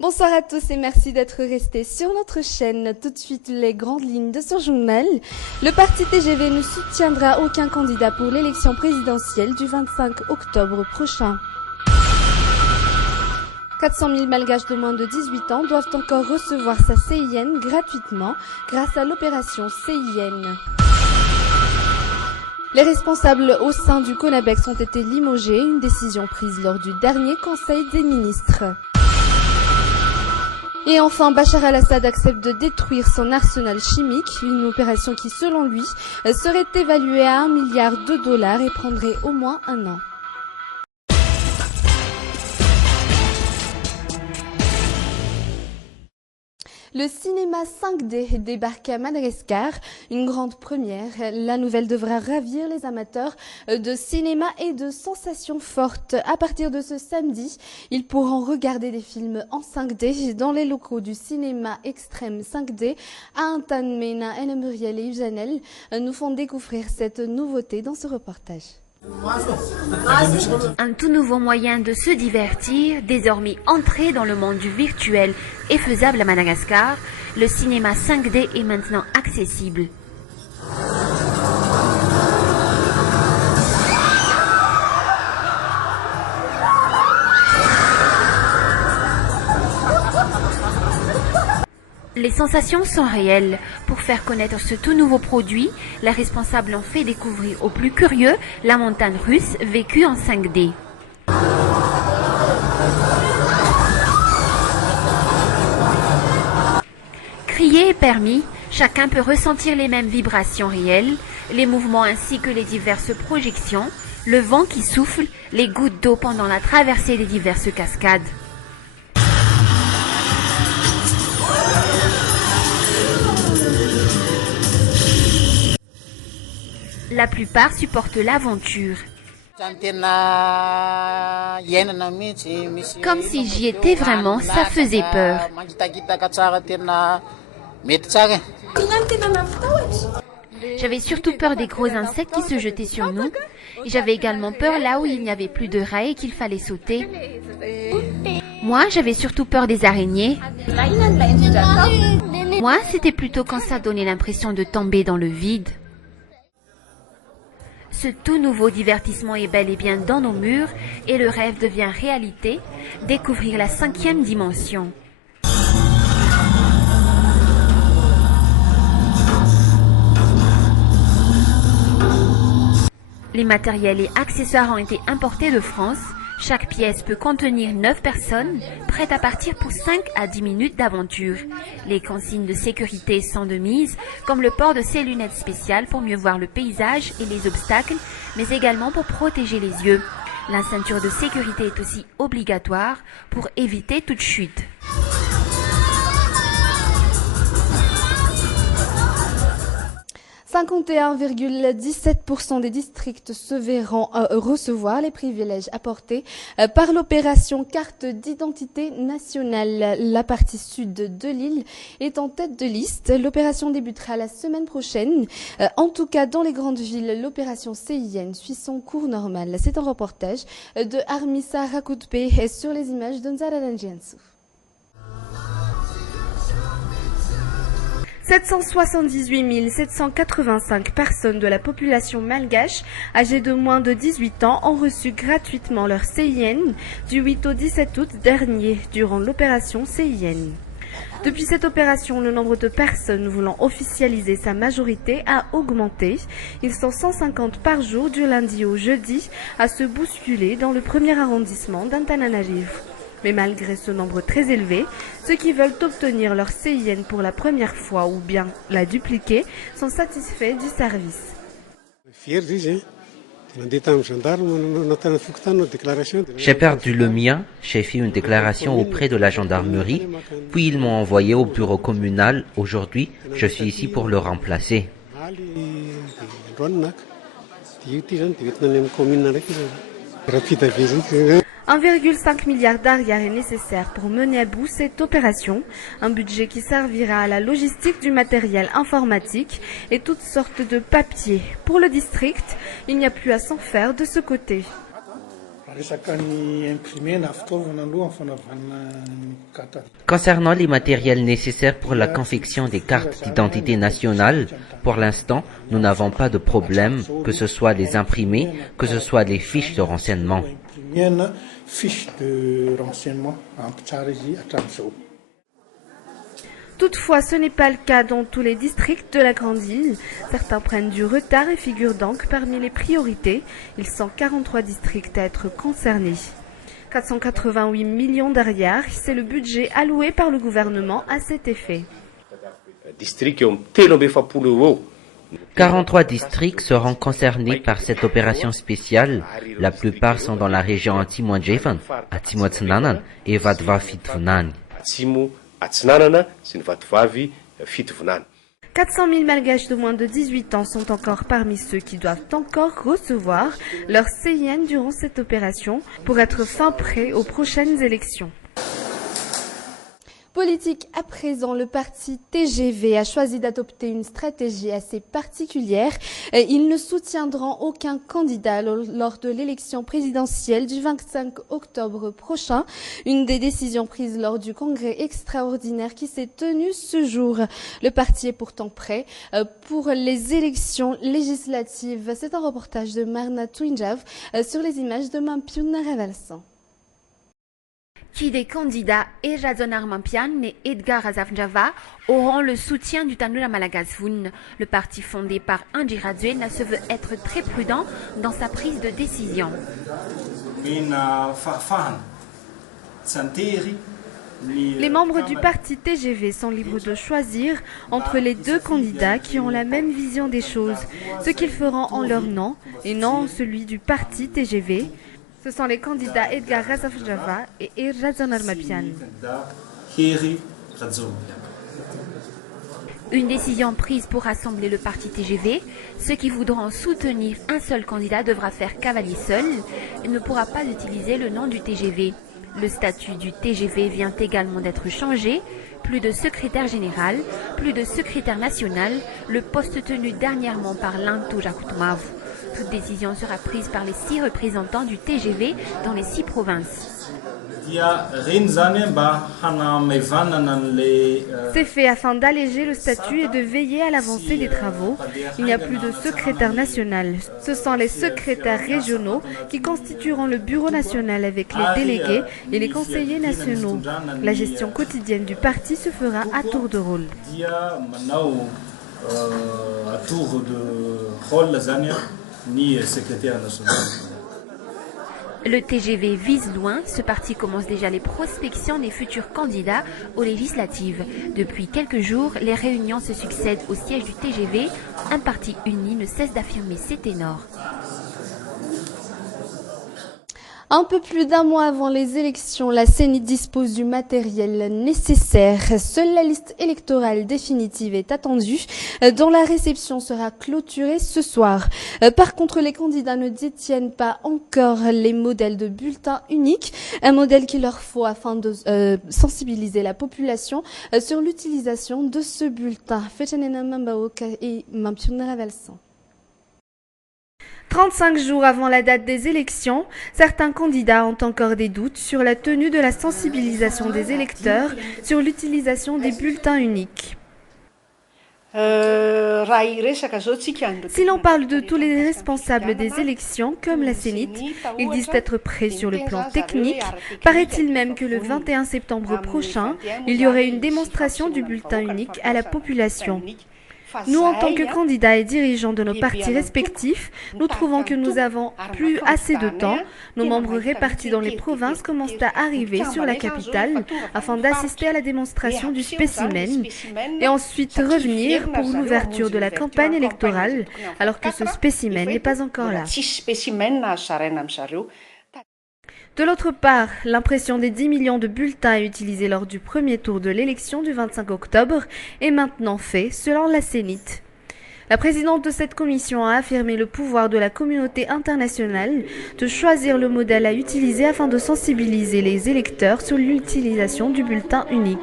Bonsoir à tous et merci d'être restés sur notre chaîne. Tout de suite, les grandes lignes de ce journal. Le parti TGV ne soutiendra aucun candidat pour l'élection présidentielle du 25 octobre prochain. 400 000 Malgaches de moins de 18 ans doivent encore recevoir sa CIN gratuitement grâce à l'opération CIN. Les responsables au sein du CONABEX ont été limogés, une décision prise lors du dernier Conseil des ministres. Et enfin, Bachar al-Assad accepte de détruire son arsenal chimique, une opération qui, selon lui, serait évaluée à $1 milliard et prendrait au moins un an. Le cinéma 5D débarque à Madagascar, une grande première. La nouvelle devra ravir les amateurs de cinéma et de sensations fortes. À partir de ce samedi, ils pourront regarder des films en 5D dans les locaux du cinéma extrême 5D. Antan Mena, Muriel et Usanel nous font découvrir cette nouveauté dans ce reportage. Un tout nouveau moyen de se divertir, désormais entré dans le monde du virtuel et faisable à Madagascar, le cinéma 5D est maintenant accessible. Les sensations sont réelles. Pour faire connaître ce tout nouveau produit, les responsables ont fait découvrir aux plus curieux la montagne russe vécue en 5D. Crier est permis, chacun peut ressentir les mêmes vibrations réelles, les mouvements ainsi que les diverses projections, le vent qui souffle, les gouttes d'eau pendant la traversée des diverses cascades. La plupart supportent l'aventure. Comme si j'y étais vraiment, ça faisait peur. J'avais surtout peur des gros insectes qui se jetaient sur nous. Et j'avais également peur là où il n'y avait plus de rails et qu'il fallait sauter. Moi, j'avais surtout peur des araignées. Moi, c'était plutôt quand ça donnait l'impression de tomber dans le vide. Ce tout nouveau divertissement est bel et bien dans nos murs et le rêve devient réalité, découvrir la 5e dimension. Les matériels et accessoires ont été importés de France. Chaque pièce peut contenir 9 personnes, prêtes à partir pour 5 à 10 minutes d'aventure. Les consignes de sécurité sont de mise, comme le port de ces lunettes spéciales pour mieux voir le paysage et les obstacles, mais également pour protéger les yeux. La ceinture de sécurité est aussi obligatoire pour éviter toute chute. « 51,17% des districts se verront recevoir les privilèges apportés par l'opération carte d'identité nationale. La partie sud de l'île est en tête de liste. L'opération débutera la semaine prochaine. En tout cas, dans les grandes villes, l'opération CIN suit son cours normal. C'est un reportage de Armissa Rakoutpe sur les images de Nzara Danjiansou. 778 785 personnes de la population malgache âgées de moins de 18 ans ont reçu gratuitement leur CIN du 8 au 17 août dernier durant l'opération CIN. Depuis cette opération, le nombre de personnes voulant officialiser sa majorité a augmenté. Ils sont 150 par jour du lundi au jeudi à se bousculer dans le premier arrondissement d'Antananarivo. Mais malgré ce nombre très élevé, ceux qui veulent obtenir leur CIN pour la première fois ou bien la dupliquer sont satisfaits du service. J'ai perdu le mien, j'ai fait une déclaration auprès de la gendarmerie, puis ils m'ont envoyé au bureau communal. Aujourd'hui, je suis ici pour le remplacer. 1,5 milliard d'arias est nécessaire pour mener à bout cette opération, un budget qui servira à la logistique du matériel informatique et toutes sortes de papiers. Pour le district, il n'y a plus à s'en faire de ce côté. Concernant les matériels nécessaires pour la confection des cartes d'identité nationale, pour l'instant, nous n'avons pas de problème, que ce soit les imprimés, que ce soit les fiches de renseignement. Toutefois, ce n'est pas le cas dans tous les districts de la Grande Île. Certains prennent du retard et figurent donc parmi les priorités. Ils sont 43 districts à être concernés. 488 millions d'ariars, c'est le budget alloué par le gouvernement à cet effet. 43 districts seront concernés par cette opération spéciale. La plupart sont dans la région Antimoindjevan, Atimotsnanan et Vadvafitvunan. 400 000 Malgaches de moins de 18 ans sont encore parmi ceux qui doivent encore recevoir leur CIN durant cette opération pour être fin prêts aux prochaines élections. Politique à présent, le parti TGV a choisi d'adopter une stratégie assez particulière. Ils ne soutiendront aucun candidat lors de l'élection présidentielle du 25 octobre prochain. Une des décisions prises lors du congrès extraordinaire qui s'est tenu ce jour. Le parti est pourtant prêt pour les élections législatives. C'est un reportage de Marna Twinjav sur les images de Mampiun Ravalsan. Qui des candidats Erazon Armampian et Edgar Azafjava auront le soutien du Tanura Malagasvun. Le parti fondé par Anji Radzuena se veut être très prudent dans sa prise de décision. Les membres du parti TGV sont libres de choisir entre les deux candidats qui ont la même vision des choses, ce qu'ils feront en leur nom et non celui du parti TGV. Ce sont les candidats Edgar Razafjava et Erazon Armampian. Une décision prise pour rassembler le parti TGV. Ceux qui voudront soutenir un seul candidat devra faire cavalier seul et ne pourra pas utiliser le nom du TGV. Le statut du TGV vient également d'être changé. Plus de secrétaire général, plus de secrétaire national, le poste tenu dernièrement par Lanto Jakutmavu. Toute décision sera prise par les 6 représentants du TGV dans les 6 provinces. C'est fait afin d'alléger le statut et de veiller à l'avancée des travaux. Il n'y a plus de secrétaire national. Ce sont les secrétaires régionaux qui constitueront le bureau national avec les délégués et les conseillers nationaux. La gestion quotidienne du parti se fera à tour de rôle. Le TGV vise loin. Ce parti commence déjà les prospections des futurs candidats aux législatives. Depuis quelques jours, les réunions se succèdent au siège du TGV. Un parti uni ne cesse d'affirmer ses ténors. Un peu plus d'un mois avant les élections, la CENI dispose du matériel nécessaire. Seule la liste électorale définitive est attendue, dont la réception sera clôturée ce soir. Par contre, les candidats ne détiennent pas encore les modèles de bulletins uniques, un modèle qu'il leur faut afin de sensibiliser la population sur l'utilisation de ce bulletin. 35 jours avant la date des élections, certains candidats ont encore des doutes sur la tenue de la sensibilisation des électeurs sur l'utilisation des bulletins uniques. Si l'on parle de tous les responsables des élections, comme la CENIT, ils disent être prêts sur le plan technique. Paraît-il même que le 21 septembre prochain, il y aurait une démonstration du bulletin unique à la population. Nous, en tant que candidats et dirigeants de nos partis respectifs, nous trouvons que nous avons plus assez de temps. Nos membres répartis dans les provinces commencent à arriver sur la capitale afin d'assister à la démonstration du spécimen et ensuite revenir pour l'ouverture de la campagne électorale alors que ce spécimen n'est pas encore là. De l'autre part, l'impression des 10 millions de bulletins utilisés lors du premier tour de l'élection du 25 octobre est maintenant fait, selon la CENIT. La présidente de cette commission a affirmé le pouvoir de la communauté internationale de choisir le modèle à utiliser afin de sensibiliser les électeurs sur l'utilisation du bulletin unique.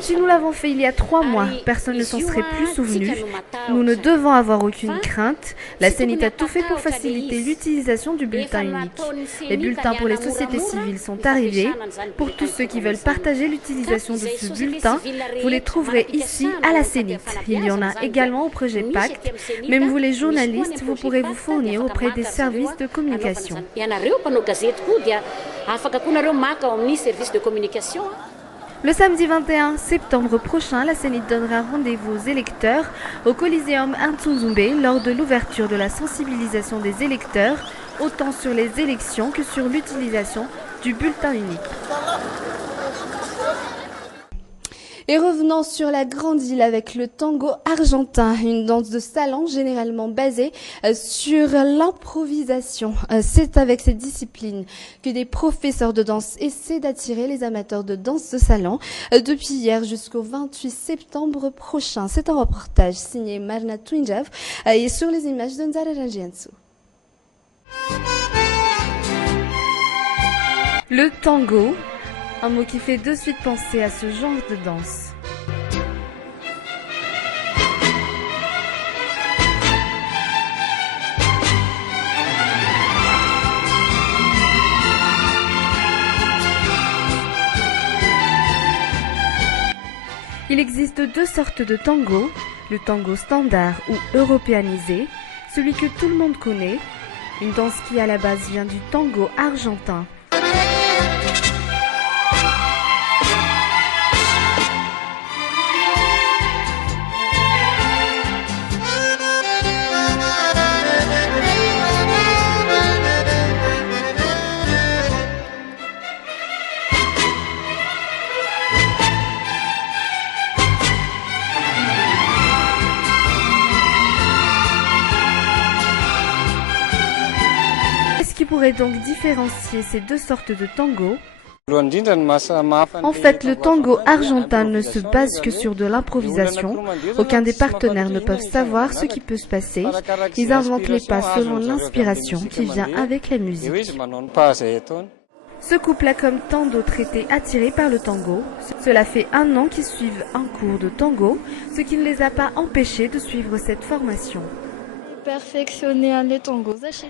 Si nous l'avons fait il y a 3 mois, personne ne s'en serait plus souvenu. Nous ne devons avoir aucune crainte. La CENIT a tout fait pour faciliter l'utilisation du bulletin unique. Les bulletins pour les sociétés civiles sont arrivés. Pour tous ceux qui veulent partager l'utilisation de ce bulletin, vous les trouverez ici à la CENIT. Il y en a également au projet Pacte. Même vous les journalistes, vous pourrez vous fournir auprès des services de communication. Le samedi 21 septembre prochain, la CENIT donnera rendez-vous aux électeurs au Coliseum Antsuzumbe lors de l'ouverture de la sensibilisation des électeurs, autant sur les élections que sur l'utilisation du bulletin unique. Et revenons sur la grande île avec le tango argentin, une danse de salon généralement basée sur l'improvisation. C'est avec cette discipline que des professeurs de danse essaient d'attirer les amateurs de danse de salon depuis hier jusqu'au 28 septembre prochain. C'est un reportage signé Marna Twinjav et sur les images de Nzara Rangiansu. Le tango, un mot qui fait de suite penser à ce genre de danse. Il existe 2 sortes de tango, le tango standard ou européanisé, celui que tout le monde connaît, une danse qui à la base vient du tango argentin. Qu'est-ce qui pourrait donc différencier ces 2 sortes de tango? En fait, le tango argentin ne se base que sur de l'improvisation. Aucun des partenaires ne peut savoir ce qui peut se passer. Ils inventent les pas selon l'inspiration qui vient avec la musique. Ce couple a comme tant d'autres été attiré par le tango. Cela fait 1 an qu'ils suivent un cours de tango, ce qui ne les a pas empêchés de suivre cette formation.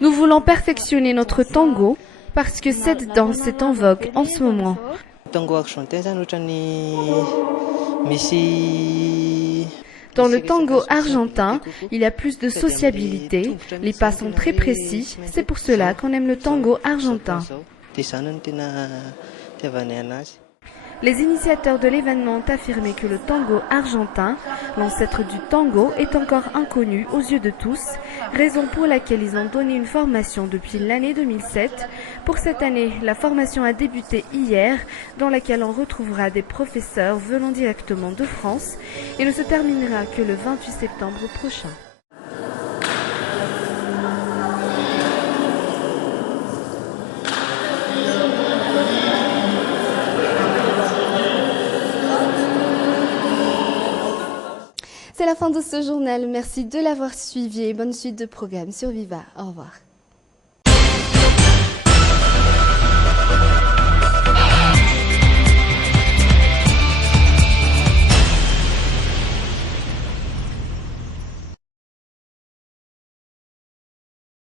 Nous voulons perfectionner notre tango parce que cette danse est en vogue en ce moment. Dans le tango argentin, il y a plus de sociabilité, les pas sont très précis, c'est pour cela qu'on aime le tango argentin. Les initiateurs de l'événement ont affirmé que le tango argentin, l'ancêtre du tango, est encore inconnu aux yeux de tous, raison pour laquelle ils ont donné une formation depuis l'année 2007. Pour cette année, la formation a débuté hier, dans laquelle on retrouvera des professeurs venant directement de France et ne se terminera que le 28 septembre prochain. C'est la fin de ce journal. Merci de l'avoir suivi et bonne suite de programme sur Viva. Au revoir.